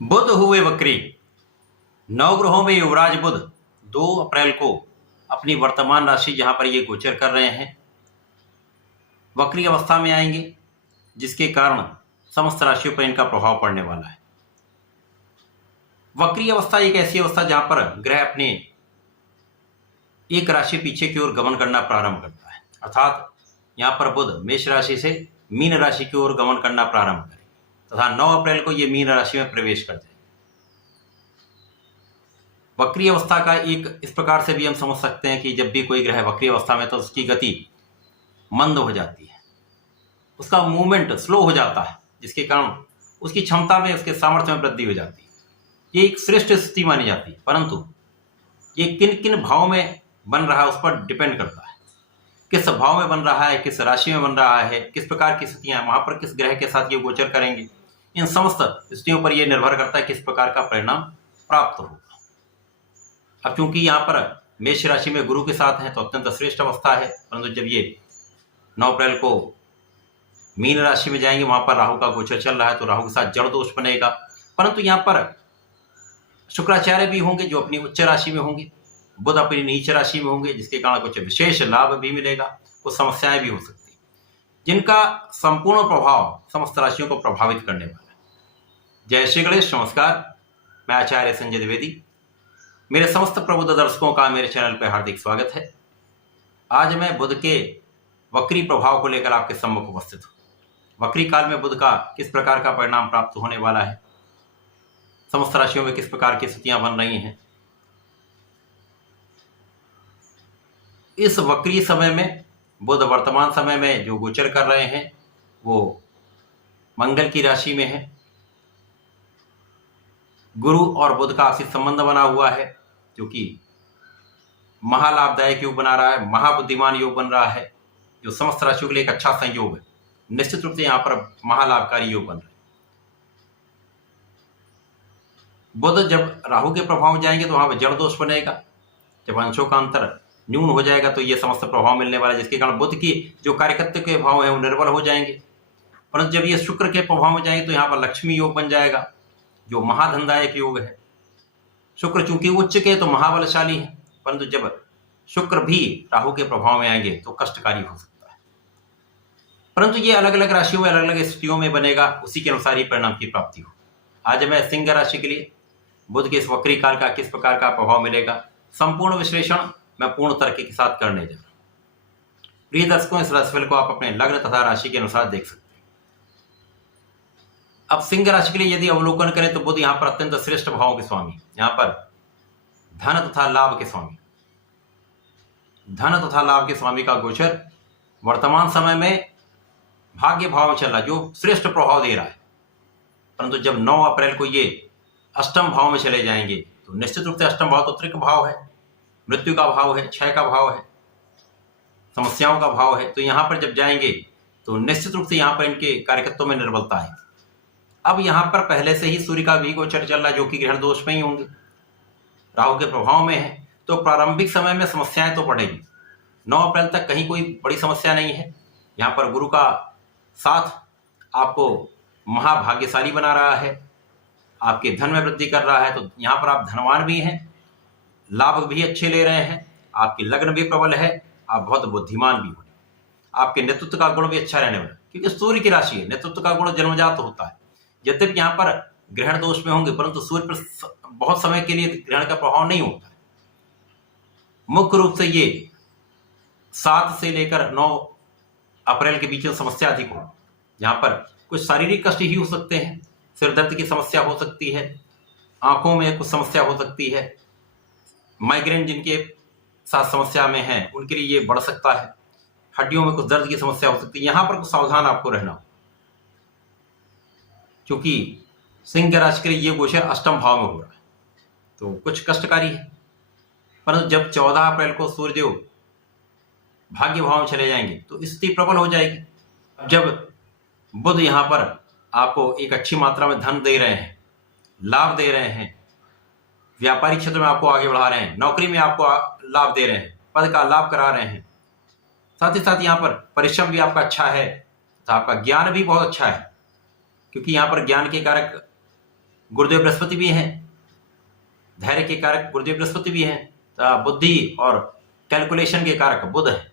बुध हुए वक्री। नवग्रहों में युवराज बुध 2 अप्रैल को अपनी वर्तमान राशि जहां पर ये गोचर कर रहे हैं वक्री अवस्था में आएंगे, जिसके कारण समस्त राशियों पर इनका प्रभाव पड़ने वाला है। वक्री अवस्था एक ऐसी अवस्था जहां पर ग्रह अपने एक राशि पीछे की ओर गमन करना प्रारंभ करता है, अर्थात यहां पर बुध मेष राशि से मीन राशि की ओर गमन करना प्रारंभ करेंगे तथा 9 अप्रैल को यह मीन राशि में प्रवेश कर जाएंगे। वक्री अवस्था का एक इस प्रकार से भी हम समझ सकते हैं कि जब भी कोई ग्रह वक्री अवस्था में तो उसकी गति मंद हो जाती है, उसका मूवमेंट स्लो हो जाता है, जिसके कारण उसकी क्षमता में, उसके सामर्थ्य में वृद्धि हो जाती है। ये एक श्रेष्ठ स्थिति मानी जाती है, परंतु ये किन किन भाव में बन रहा है उस पर डिपेंड करता है। किस भाव में बन रहा है, किस राशि में बन रहा है, किस प्रकार की स्थितियां, वहां पर किस ग्रह के साथ ये गोचर करेंगे, इन समस्त स्थितियों पर यह निर्भर करता है किस प्रकार का परिणाम प्राप्त होगा। अब चूंकि यहाँ पर मेष राशि में गुरु के साथ है तो अत्यंत श्रेष्ठ अवस्था है, परंतु जब ये 9 अप्रैल को मीन राशि में जाएंगे, वहां पर राहु का गोचर चल रहा है तो राहु के साथ जड़ दोष बनेगा। परंतु यहाँ पर शुक्राचार्य भी होंगे जो अपनी उच्च राशि में होंगे, बुध अपनी नीच राशि में होंगे, जिसके कारण कुछ विशेष लाभ भी मिलेगा, कुछ समस्याएं भी हो सकती हैं, जिनका संपूर्ण प्रभाव समस्त राशियों को प्रभावित करने वाला है। जय श्री गणेश, नमस्कार। मैं आचार्य संजय द्विवेदी, मेरे समस्त प्रबुद्ध दर्शकों का मेरे चैनल पर हार्दिक स्वागत है। आज मैं बुध के वक्री प्रभाव को लेकर आपके सम्मुख उपस्थित हूँ। वक्री काल में बुध का किस प्रकार का परिणाम प्राप्त होने वाला है, समस्त राशियों में किस प्रकार की स्थितियां बन रही हैं, इस वक्री समय में बुध वर्तमान समय में जो गोचर कर रहे हैं वो मंगल की राशि में है। गुरु और बुध का आपसी संबंध बना हुआ है, जो कि महालाभदायक योग बना रहा है, महाबुद्धिमान योग बन रहा है, जो समस्त राशियों के लिए एक अच्छा संयोग है। निश्चित रूप से यहाँ पर महालाभकारी योग बन रहा है। बुध जब राहु के प्रभाव में जाएंगे तो वहां पर जड़ दोष बनेगा। जब अंशों का अंतर न्यून हो जाएगा तो ये समस्त प्रभाव मिलने वाला है, जिसके कारण बुध की जो कार्यकर्तृत्व के भाव है वो निर्बल हो जाएंगे। परंतु जब ये शुक्र के प्रभाव में जाएंगे तो यहाँ पर लक्ष्मी योग बन जाएगा, जो महाधनदायक योग है। शुक्र चूंकि उच्च के तो महाबलशाली है, परंतु जब शुक्र भी राहु के प्रभाव में आएंगे तो कष्टकारी हो सकता है। परंतु ये अलग अलग राशियों में अलग अलग स्थितियों में बनेगा, उसी के अनुसार ही परिणाम की प्राप्ति हो। आज मैं सिंह राशि के लिए बुध के इस वक्री काल का किस प्रकार का प्रभाव मिलेगा, संपूर्ण विश्लेषण मैं पूर्ण तर्क के साथ करने जा रहा हूं। प्रिय दर्शकों, इस राशिफल को आप अपने लग्न तथा राशि के अनुसार देख सकते हैं। अब सिंह राशि के लिए यदि अवलोकन करें तो बुध यहाँ पर अत्यंत श्रेष्ठ भावों के स्वामी, यहाँ पर धन तथा लाभ के स्वामी, धन तथा लाभ के स्वामी का गोचर वर्तमान समय में भाग्य भाव में चल रहा है, जो श्रेष्ठ प्रभाव दे रहा है। परंतु जब 9 अप्रैल को ये अष्टम भाव में चले जाएंगे तो निश्चित रूप से अष्टम भाव तो त्रिक भाव है, मृत्यु का भाव है, क्षय का भाव है, समस्याओं का भाव है। तो यहाँ पर जब जाएंगे तो निश्चित रूप से यहाँ पर इनके कार्यकर्तों में निर्बलता है। अब यहाँ पर पहले से ही सूर्य का भी गोचर चल रहा है, जो कि ग्रहण दोष में ही होंगे, राहु के प्रभाव में है, तो प्रारंभिक समय में समस्याएं तो पड़ेगी। 9 अप्रैल तक कहीं कोई बड़ी समस्या नहीं है। यहाँ पर गुरु का साथ आपको महाभाग्यशाली बना रहा है, आपके धन में वृद्धि कर रहा है, तो यहाँ पर आप धनवान भी हैं, लाभ भी अच्छे ले रहे हैं, आपकी लग्न भी प्रबल है, आप बहुत बुद्धिमान भी होंगे, आपके नेतृत्व का गुण भी अच्छा रहने वाला है, क्योंकि सूर्य की राशि है, नेतृत्व का गुण जन्मजात होता है। यद्यपि यहाँ पर ग्रहण दोष में होंगे, परंतु सूर्य पर बहुत समय के लिए ग्रहण का प्रभाव नहीं होता है। मुख्य रूप से ये 7 से लेकर 9 अप्रैल के बीच में समस्या अधिक हो। यहाँ पर कुछ शारीरिक कष्ट ही हो सकते हैं, सिर दर्द की समस्या हो सकती है, आंखों में कुछ समस्या हो सकती है, माइग्रेन जिनके साथ समस्या में है उनके लिए ये बढ़ सकता है, हड्डियों में कुछ दर्द की समस्या हो सकती है। यहाँ पर कुछ सावधान आपको रहना हो, क्योंकि सिंह राशि के लिए ये गोचर अष्टम भाव में हो रहा है तो कुछ कष्टकारी है। परंतु जब 14 अप्रैल को सूर्यदेव भाग्य भाव में चले जाएंगे तो स्थिति प्रबल हो जाएगी। जब बुध यहाँ पर आपको एक अच्छी मात्रा में धन दे रहे हैं, लाभ दे रहे हैं, व्यापारिक क्षेत्र में आपको आगे बढ़ा रहे हैं, नौकरी में आपको लाभ दे रहे हैं, पद का लाभ करा रहे हैं, साथ ही साथ यहाँ पर परिश्रम भी आपका अच्छा है, तो आपका ज्ञान भी बहुत अच्छा है, क्योंकि यहाँ पर ज्ञान के कारक गुरुदेव बृहस्पति भी हैं, धैर्य के कारक गुरुदेव बृहस्पति भी हैं, बुद्धि और कैलकुलेशन के कारक बुध है।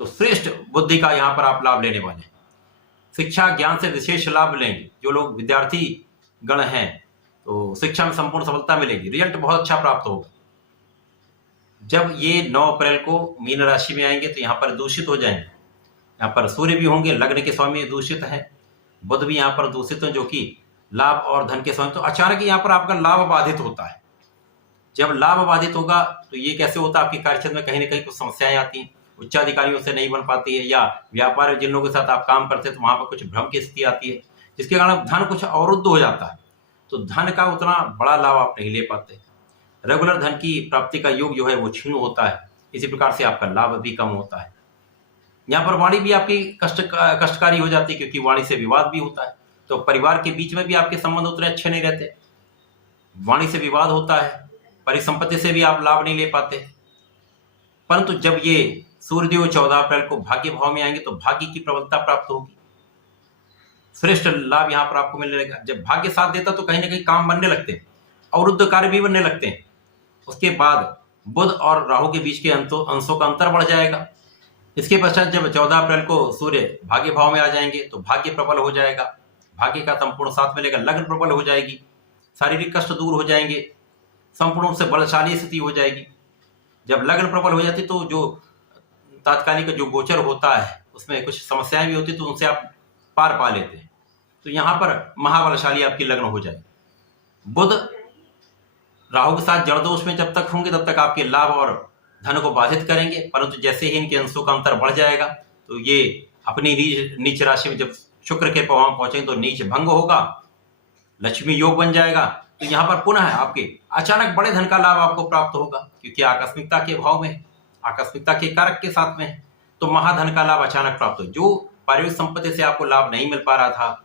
तो श्रेष्ठ बुद्धि का यहाँ पर आप लाभ लेने वाले हैं। शिक्षा ज्ञान से विशेष लाभ लेंगे। जो लोग विद्यार्थी गण हैं तो शिक्षा में संपूर्ण सफलता मिलेगी, रिजल्ट बहुत अच्छा प्राप्त होगा। जब ये 9 अप्रैल को मीन राशि में आएंगे तो यहाँ पर दूषित हो जाएंगे। यहाँ पर सूर्य भी होंगे, लग्न के स्वामी दूषित है, बुध भी यहाँ पर दूषित है जो कि लाभ और धन के स्वामी। तो अचानक यहाँ पर आपका लाभ बाधित होता है। जब लाभ बाधित होगा तो ये कैसे होता है, आपके कार्यक्षेत्र में कहीं ना कहीं कुछ समस्याएं आती हैं, उच्चाधिकारियों से नहीं बन पाती है, या व्यापार जिन लोगों के साथ आप काम करते हैं तो वहां पर कुछ भ्रम की स्थिति आती है, जिसके कारण धन कुछ अवरुद्ध हो जाता है। तो धन का उतना बड़ा लाभ आप नहीं ले पाते। रेगुलर धन की प्राप्ति का योग जो है वो क्षीण होता है। इसी प्रकार से आपका लाभ भी कम होता है। यहाँ पर वाणी भी आपकी कष्टकारी हो जाती है, क्योंकि वाणी से विवाद भी होता है। तो परिवार के बीच में भी आपके संबंध उतने अच्छे नहीं रहते, वाणी से विवाद होता है, परिसंपत्ति से भी आप लाभ नहीं ले पाते। परंतु जब ये सूर्यदेव 14 अप्रैल को भाग्य भाव में आएंगे तो भाग्य की प्रबलता प्राप्त होगी, श्रेष्ठ लाभ यहाँ पर आपको मिलने लगेगा। जब भाग्य साथ देता तो कहीं ना कहीं काम बनने लगते हैं, अवरुद्ध कार्य भी बनने लगते हैं। उसके बाद बुध और राहु के बीच के अंशों का अंतर बढ़ जाएगा। इसके पश्चात जब 14 अप्रैल को सूर्य भाग्य भाव में आ जाएंगे तो भाग्य प्रबल हो जाएगा, भाग्य का संपूर्ण साथ मिलेगा, लग्न प्रबल हो जाएगी, शारीरिक कष्ट दूर हो जाएंगे, संपूर्ण रूप से बलशाली स्थिति हो जाएगी। जब लग्न प्रबल हो जाती तो जो तात्कालिक जो गोचर होता है उसमें कुछ समस्याएं भी होती तो उनसे आप पार पा लेते हैं। तो यहाँ पर महाबलशाली आपकी लग्न हो जाए। बुध राहु के साथ जड़ दोष में जब तक होंगे तब तक आपके लाभ और धन को बाधित करेंगे, परंतु जैसे ही इनके अंशों का अंतर बढ़ जाएगा तो ये अपनी नीच राशि में जब शुक्र के प्रभाव पहुंचेंगे तो नीच भंग होगा, लक्ष्मी योग बन जाएगा। तो यहाँ पर पुनः आपके अचानक बड़े धन का लाभ आपको प्राप्त होगा, क्योंकि आकस्मिकता के भाव में है, आकस्मिकता के कारक के साथ में है। तो महाधन का लाभ अचानक प्राप्त हो। जो पारिवारिक संपत्ति से आपको लाभ नहीं मिल पा रहा था,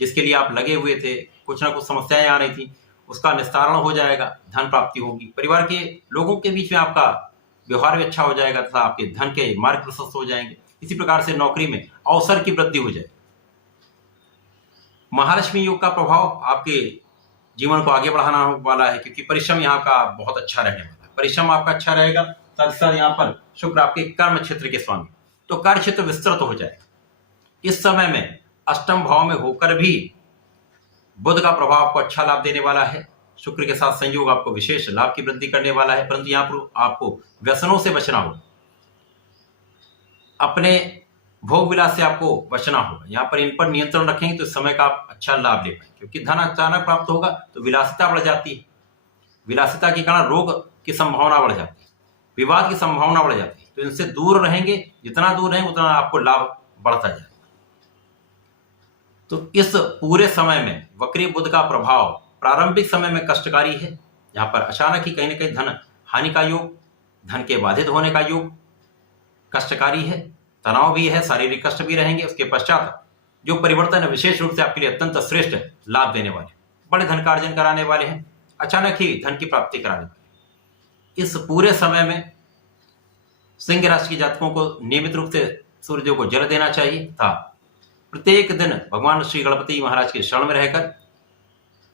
जिसके लिए आप लगे हुए थे, कुछ ना कुछ समस्याएं आ रही थी, उसका निस्तारण हो जाएगा, धन प्राप्ति होगी। परिवार के लोगों के बीच में आपका व्यवहार भी अच्छा हो जाएगा तथा आपके धन के मार्ग प्रशस्त हो जाएंगे। इसी प्रकार से नौकरी में अवसर की वृद्धि हो जाएगी। महालक्ष्मी योग का प्रभाव आपके जीवन को आगे बढ़ाना वाला है, क्योंकि परिश्रम यहाँ का बहुत अच्छा रहने वाला है। परिश्रम आपका अच्छा रहेगा, साथ ही साथ यहाँ पर शुक्र आपके कर्म क्षेत्र के स्वामी, तो कार्य क्षेत्र विस्तृत हो जाएगा। इस समय में अष्टम भाव में होकर भी बुध का प्रभाव आपको अच्छा लाभ देने वाला है। शुक्र के साथ संयोग आपको विशेष लाभ की वृद्धि करने वाला है, परंतु यहाँ पर आपको व्यसनों से बचना होगा, अपने भोग विलास से आपको बचना होगा। यहाँ पर इन पर नियंत्रण रखेंगे तो समय का आप अच्छा लाभ ले पाएंगे, क्योंकि धन अचानक प्राप्त होगा तो विलासिता बढ़ जाती है, विलासिता के कारण रोग की संभावना बढ़ जाती है, विवाद की संभावना बढ़ जाती है। तो इनसे दूर रहेंगे, जितना दूर रहेंगे उतना आपको लाभ बढ़ता जाएगा। तो इस पूरे समय में वक्री बुध का प्रभाव प्रारंभिक समय में कष्टकारी है। यहाँ पर अचानक ही कहीं ना कहीं धन हानि का योग, धन के बाधित होने का योग कष्टकारी है, तनाव भी है, शारीरिक कष्ट भी रहेंगे। उसके पश्चात जो परिवर्तन है विशेष रूप से आपके लिए अत्यंत श्रेष्ठ लाभ देने वाले, बड़े धन का अर्जन कराने वाले हैं, अचानक ही धन की प्राप्ति कराने वाले। इस पूरे समय में सिंह राशि के जातकों को नियमित रूप से सूर्यदेव को जल देना चाहिए तथा प्रत्येक दिन भगवान श्री गणपति महाराज के शरण में रहकर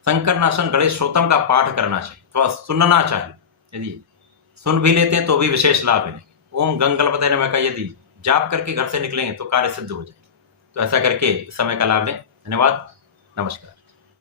संकरनाशन गणेश स्तोत्रम का पाठ करना चाहिए, थोड़ा सुनना चाहिए। यदि सुन भी लेते हैं तो भी विशेष लाभ मिलेंगे। ओम गंगणपतये नमः का यदि जाप करके घर से निकलेंगे तो कार्य सिद्ध हो जाएगा। तो ऐसा करके समय का लाभ लें। धन्यवाद, नमस्कार।